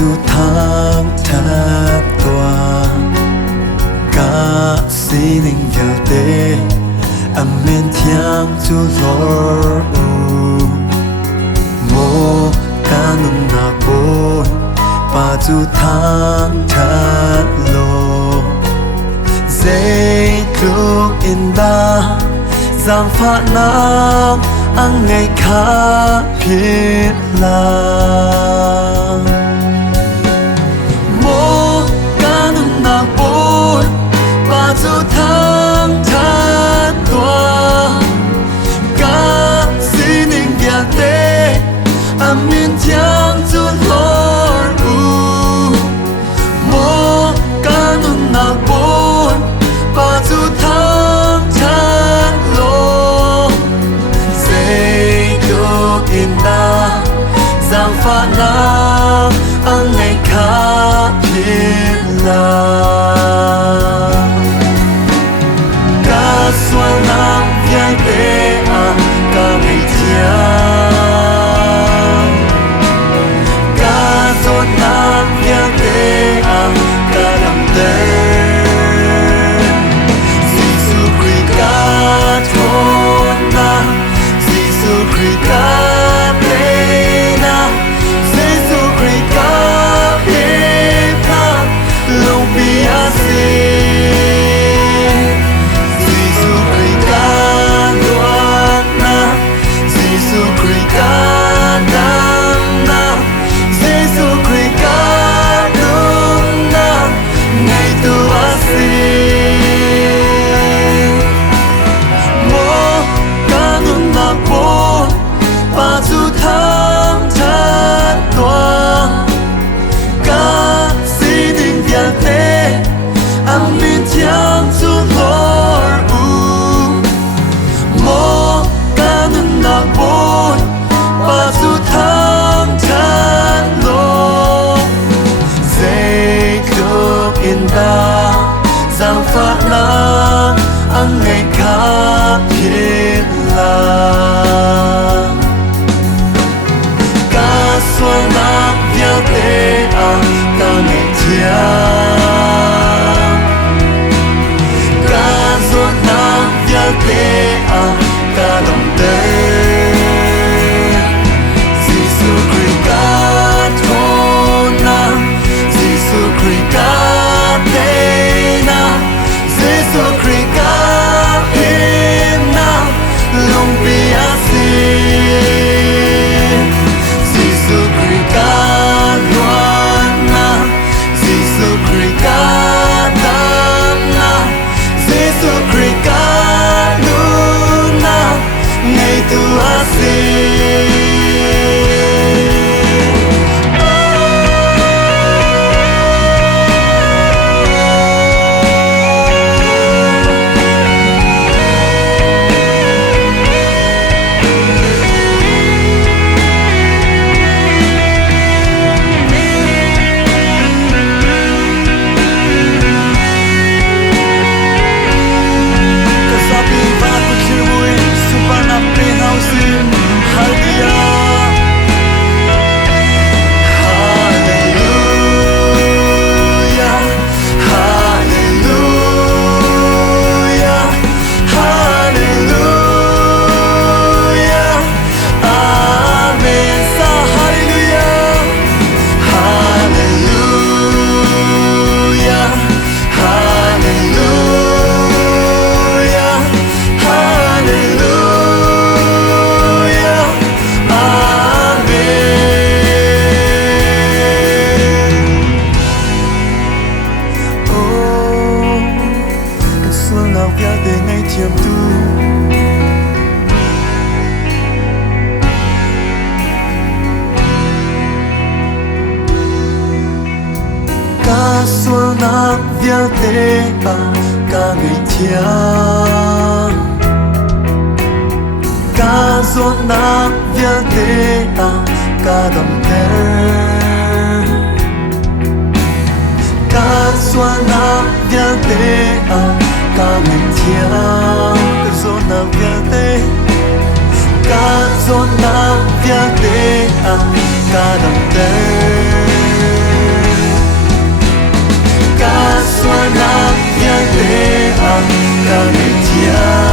dù tháng thật qua cả xí ninh vào tê âm men thiang dù lor mô ca nung nạc bồn bà dù tháng thật lô dây lúc in đa giang phát nam ang ngày khá biết lang mô ca nung nạc bồn bà dù tháng thật qua cả xí ninh vào tê âm men thiang dù lor mô ca nung nạc bồn bà dù tháng thật lô dây lúc in đa giang phát nam ang ngày khá biết lang ca xuân nam viang tê à ca ngày thiang ca xuân nam viang tê à ca làm tê Giêsu Christ ca thôn na Giêsu Christ ca tê na Giêsu Christ ca hiệp na lòng bia si Giêsu Christ ca loan na Giêsu Christ ca nam na Giêsu Christ ca đúng na ngày tu asi mô ca nung nạc bồn bà dù tháng thật qua ca xí ninh viang tê âm men thiang dù lor mô ca nung nạc bồn bà dù tháng thật lô dây lúc in đa giang phát nam ang ngày khá biết lang ca xuân nam viang tê à ca ngày thiang ca xuân nam viang tê à ca đồng tê Giêsu Christ ca thôn na Giêsu Christ ca tê na Giêsu Christ ca hiệp na lòng bia si Giêsu Christ ca loan na Giêsu Christ ca nam na Giêsu Christ ca luôn na ngày tu asi ca xuân nam viang tê à ca ngày thiang ca xuân nam viang tê à ca đồng tê ca xuân nam viang tê à ca ngày thiang ca xuân nam viang tê ca xuân nam viang tê à ca đồng tê nam phía lệ ang cả ngày chia